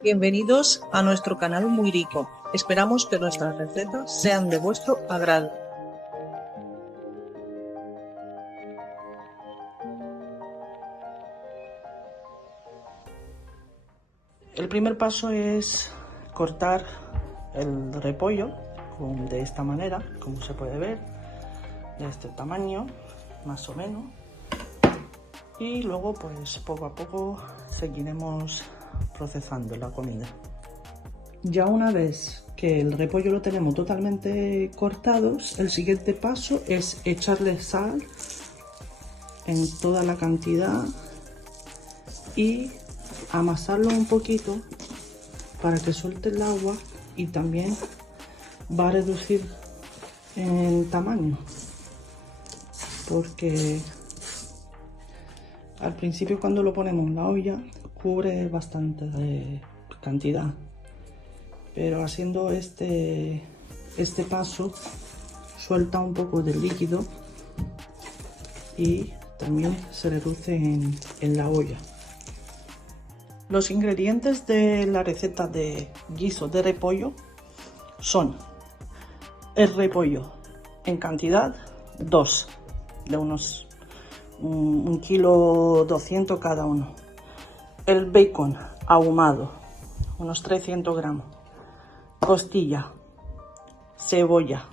Bienvenidos a nuestro canal muy rico. Esperamos que nuestras recetas sean de vuestro agrado. El primer paso es cortar el repollo de esta manera, como se puede ver, de este tamaño, más o menos. Y luego pues poco a poco seguiremos procesando la comida. Ya una vez que el repollo lo tenemos totalmente cortado, el siguiente paso es echarle sal en toda la cantidad y amasarlo un poquito para que suelte el agua, y también va a reducir en tamaño, porque al principio cuando lo ponemos en la olla cubre bastante cantidad, pero haciendo este paso suelta un poco del líquido y también se reduce en la olla. Los ingredientes de la receta de guiso de repollo son el repollo en cantidad 2, de unos 1,2 kg cada uno. El bacon ahumado, unos 300 gramos. Costilla, cebolla.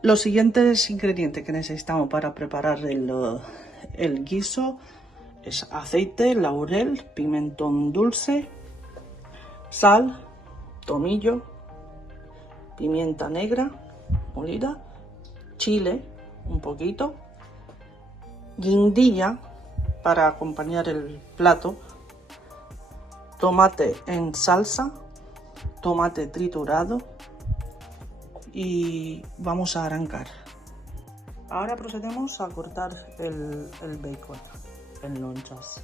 Los siguientes ingredientes que necesitamos para preparar el guiso es aceite, laurel, pimentón dulce, sal, tomillo, pimienta negra molida, chile un poquito, guindilla para acompañar el plato, tomate en salsa, tomate triturado, y vamos a arrancar. Ahora procedemos a cortar el bacon en lonchas.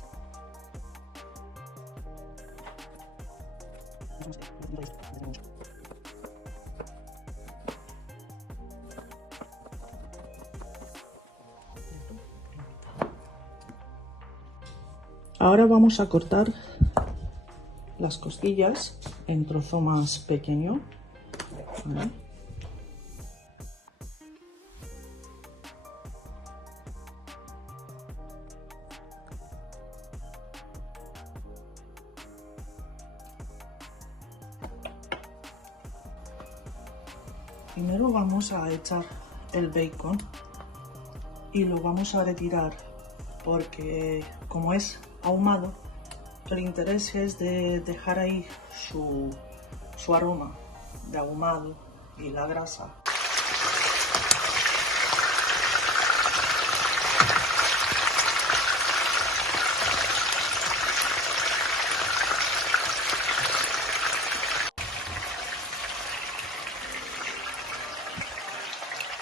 Ahora vamos a cortar las costillas en trozo más pequeño, ¿vale? Primero vamos a echar el bacon y lo vamos a retirar, porque como es ahumado, el interés es de dejar ahí su aroma de ahumado y la grasa.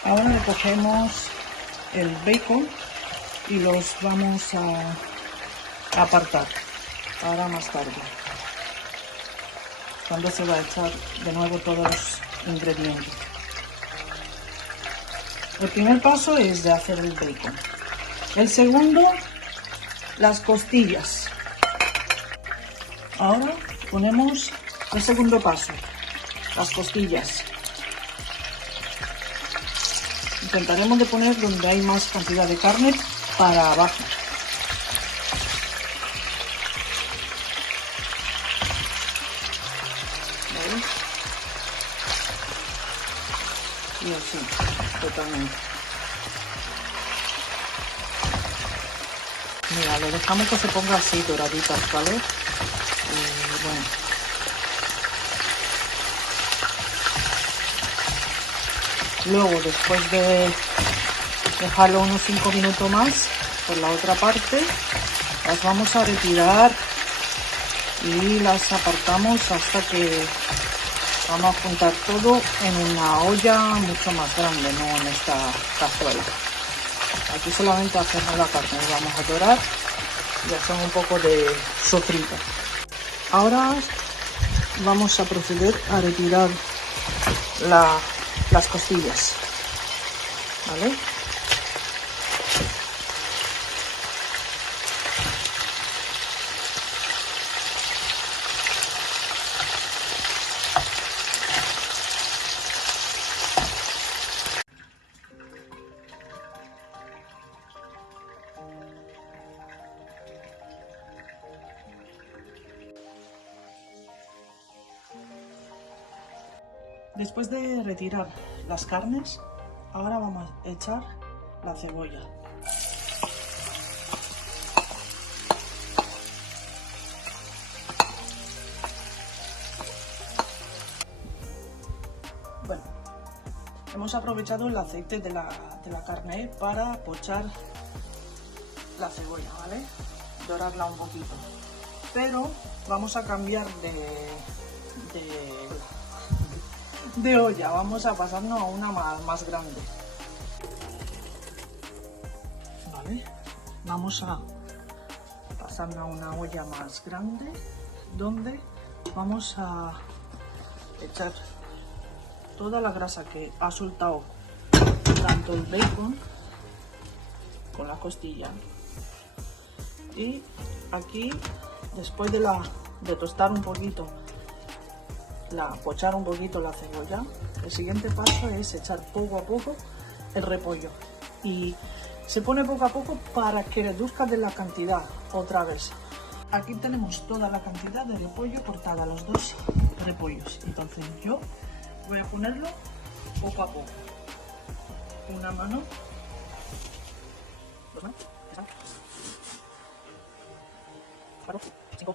Ahora le cogemos el bacon y los vamos a apartar para más tarde, cuando se va a echar de nuevo todos los ingredientes. El primer paso es de hacer el bacon. El segundo, las costillas. Ahora ponemos el segundo paso, las costillas. Intentaremos de poner donde hay más cantidad de carne para abajo. ¿Veis? Y así, totalmente. Mira, lo dejamos que se ponga así doraditas, ¿vale? Y bueno. Luego, después de dejarlo unos 5 minutos más, por la otra parte, las vamos a retirar y las apartamos hasta que vamos a juntar todo en una olla mucho más grande, no en esta cazuela. Aquí solamente hacemos la carne, vamos a dorar y hacer un poco de sofrito. Ahora vamos a proceder a retirar las costillas, ¿vale? Después de retirar las carnes, ahora vamos a echar la cebolla. Bueno, hemos aprovechado el aceite de la carne para pochar la cebolla, ¿vale? Dorarla un poquito. Pero vamos a cambiar de olla, vamos a pasarnos a una más grande. ¿Vale? Vamos a pasarnos a una olla más grande donde vamos a echar toda la grasa que ha soltado tanto el bacon con la costilla. Y aquí, después de tostar un poquito, pochar un poquito la cebolla, el siguiente paso es echar poco a poco el repollo. Y se pone poco a poco para que reduzca de la cantidad otra vez. Aquí tenemos toda la cantidad de repollo cortada, los 2 repollos. Entonces yo voy a ponerlo poco a poco. Una mano. 2 manos. 4, 5.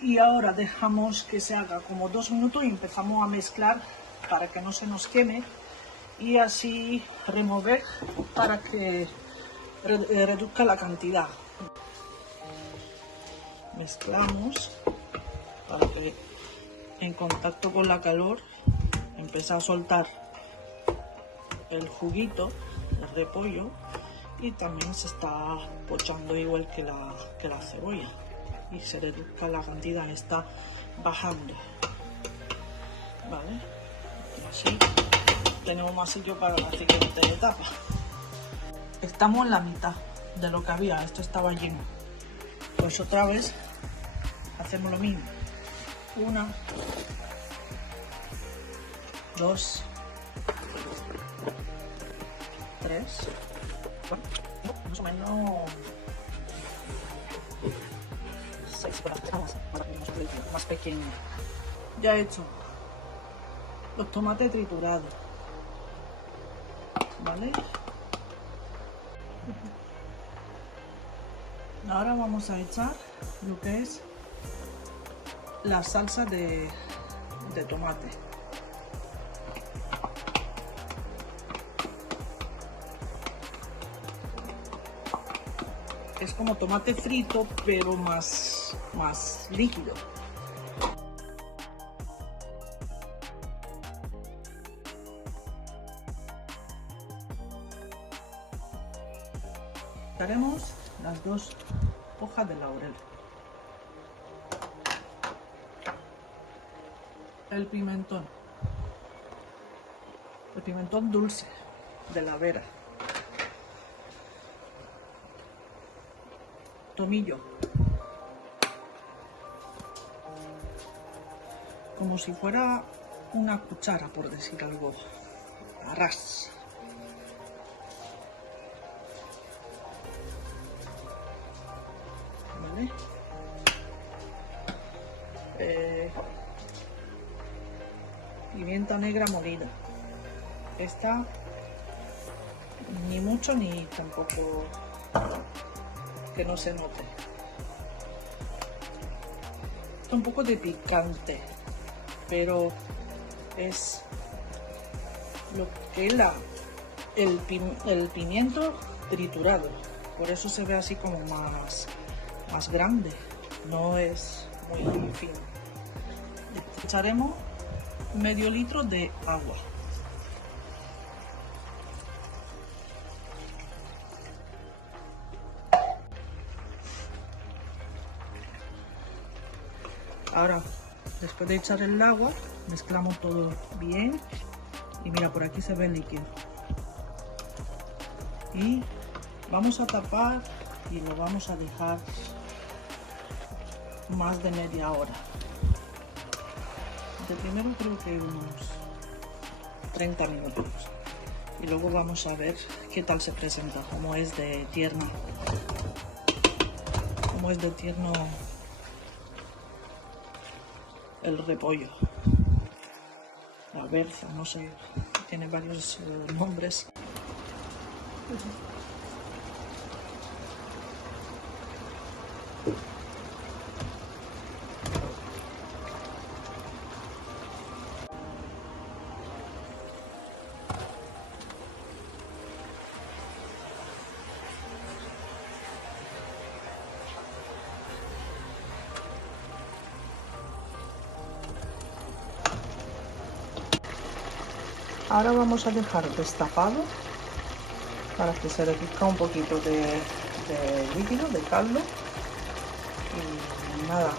Y ahora dejamos que se haga como 2 minutos y empezamos a mezclar para que no se nos queme. Y así remover para que reduzca la cantidad. Mezclamos para que en contacto con la calor empiece a soltar el juguito, el repollo, y también se está pochando igual que la cebolla y se reduzca la cantidad, está bajando, ¿vale? Y así tenemos más sitio para la siguiente etapa. Estamos en la mitad de lo que había, esto estaba lleno. Pues otra vez hacemos lo mismo. 1, 2, 3, bueno, más o menos 6 para más pequeño. Ya he hecho los tomates triturados, ¿vale? Ahora vamos a echar lo que es la salsa de tomate. Es como tomate frito, pero más líquido. Haremos las 2 hojas de laurel. El pimentón dulce de la vera. Tomillo, como si fuera una cuchara, por decir algo, a ras. ¿Vale? Pimienta negra molida. Esta ni mucho ni tampoco que no se note. Un poco de picante, pero es lo que es el pimiento triturado, por eso se ve así como más grande, no es muy fino. Echaremos medio litro de agua. Ahora, después de echar el agua, mezclamos todo bien. Y mira, por aquí se ve el líquido. Y vamos a tapar y lo vamos a dejar más de media hora. De primero creo que unos 30 minutos. Y luego vamos a ver qué tal se presenta, cómo es de tierno. Cómo es de tierno el repollo. la berza, no sé, tiene varios nombres. Ahora vamos a dejar destapado para que se reduzca un poquito de líquido, de caldo. Y nada,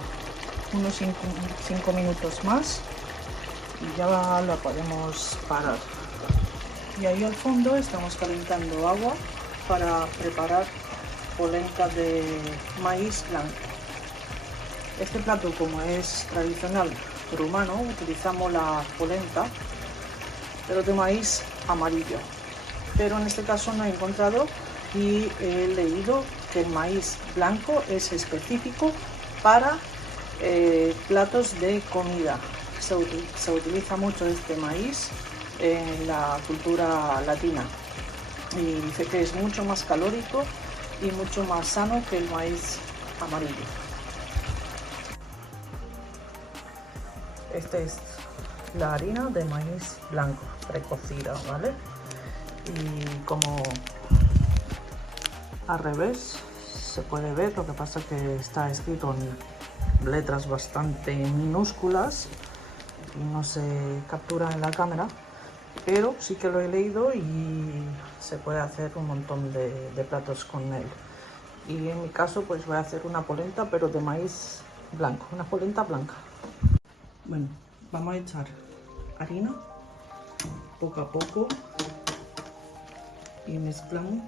unos 5 minutos más y ya lo podemos parar. Y ahí al fondo estamos calentando agua para preparar polenta de maíz blanco. Este plato, como es tradicional rumano, utilizamos la polenta pero de maíz amarillo, pero en este caso no he encontrado y he leído que el maíz blanco es específico para platos de comida. Se utiliza mucho este maíz en la cultura latina y dice que es mucho más calórico y mucho más sano que el maíz amarillo. Este es la harina de maíz blanco precocida, ¿vale? Y como al revés se puede ver, lo que pasa que está escrito en letras bastante minúsculas y no se captura en la cámara, pero sí que lo he leído y se puede hacer un montón de platos con él. Y en mi caso pues voy a hacer una polenta pero de maíz blanco, una polenta blanca. Bueno, vamos a echar harina poco a poco y mezclamos.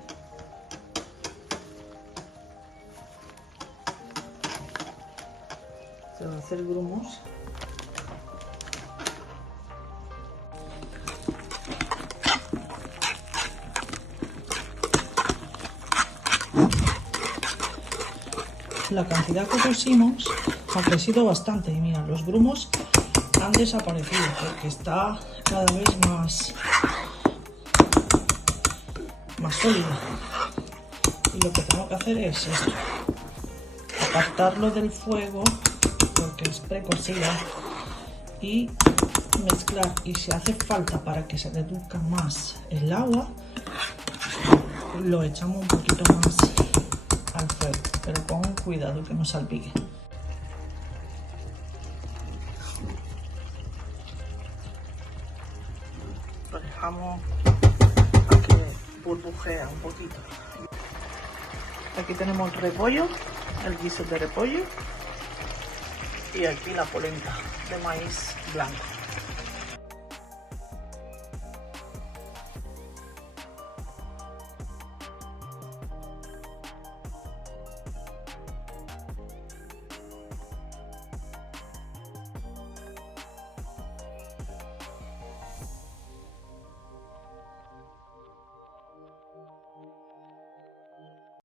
Se va a hacer grumos. La cantidad que pusimos ha crecido bastante y mira, los grumos han desaparecido porque está cada vez más sólido. Y lo que tengo que hacer es esto, apartarlo del fuego porque es precocida y mezclar, y si hace falta para que se reduzca más el agua lo echamos un poquito más al fuego, pero con cuidado que no salpique. Lo dejamos a que burbujea un poquito. Aquí tenemos el repollo, el guiso de repollo, y aquí la polenta de maíz blanco.